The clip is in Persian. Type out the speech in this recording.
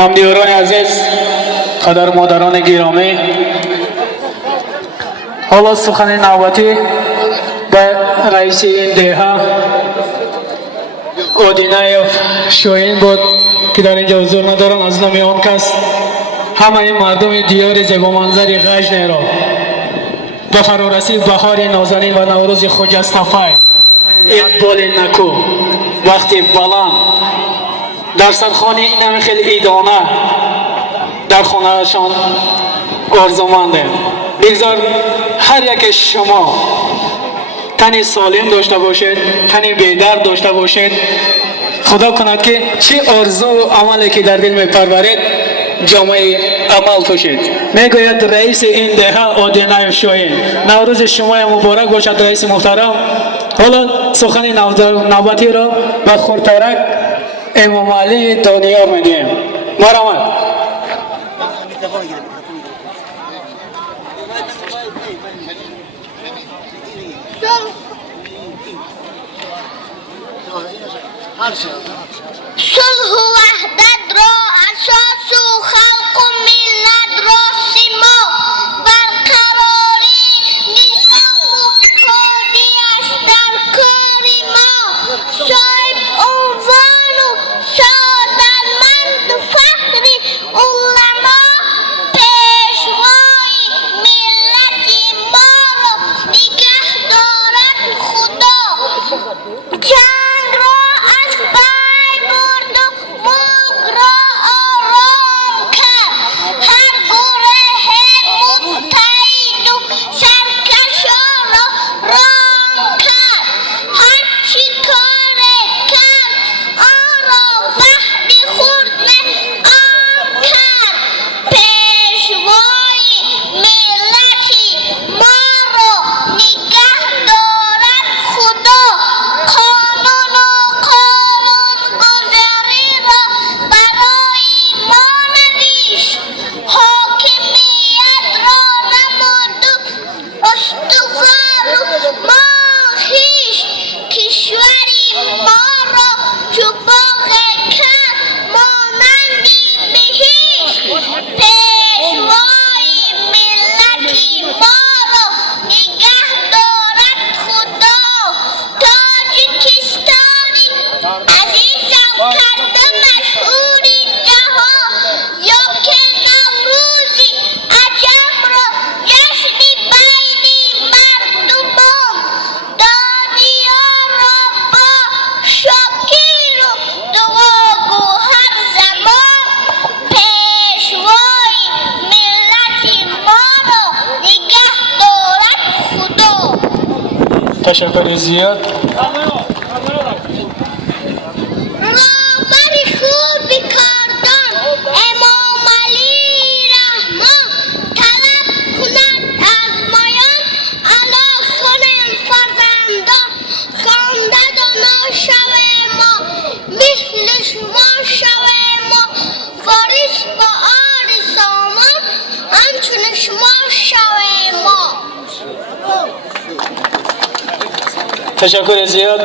همدیاران عزیز، پدر و مادران گرامی، حالا سخن نوبتی به رئیس این دهه آدینه شاهین بود که در اینجا حضور ندارم. از نام آن کس همه این مردم دیار زیبا منظر غجنه را به فرارسی بهار نازنین و نوروز خجسته اقبال نکو وقتی بلند در سرخانه این همه خیلی ایدانه در خانهشان آرزومنده. بگذار هر یک شما تنی سالم داشته باشید، تنی بیدرد داشته باشید. خدا کند که چه آرزو و عملی که در دل میپرورید جامعه عمل توشید. میگوید رئیس این دهه آدینه شاهین، نوروز شما مبارک باشد رئیس محترم. حالا سخن نوبتی را به خورترک امامعلی دانیار میگیم. برآمد. صلح و وحدت را اساس و خلق و ملت را سیما، برقراری نظام و حادیش در کار ما، صاحب عنوان و سعادتمند و فخر علما، پیشوای ملت ما را نگه دارد خدا. جنگ را از پای برد و ملک را آرام کرد، هر گره متحد و سرکشان را رام کرد، هر چی کار کرد آن را بهد خود عام کرد. پیشوای ملتی ما را نگه دارد خدا. قانون و قانونگذاری را برای ما نوشت، حاکمیت را نمود استوار ما خویش. کشوری ما را چو باغ کرد مانندی بهشت. پیشوای ملتی ما را نگه دارد خدا. تاجیکستانی عزیزم کرده مشهوری جهان، یا که نوروزی عجب را جشنی بین مردمان. دانیار را با شاکر و دعاگو هر زمان، پیشوای ملت ما را نگه دارد خدا. تشکر زیاد. رهبر خوب کردن امامعلی رحمان، طلب کند از مایان علا خانه فرزندان. خوانده دانا شوه ما مثل شما شوه ما، وارث با آل سامان همچون شما شوه ما. تشکر زیاد.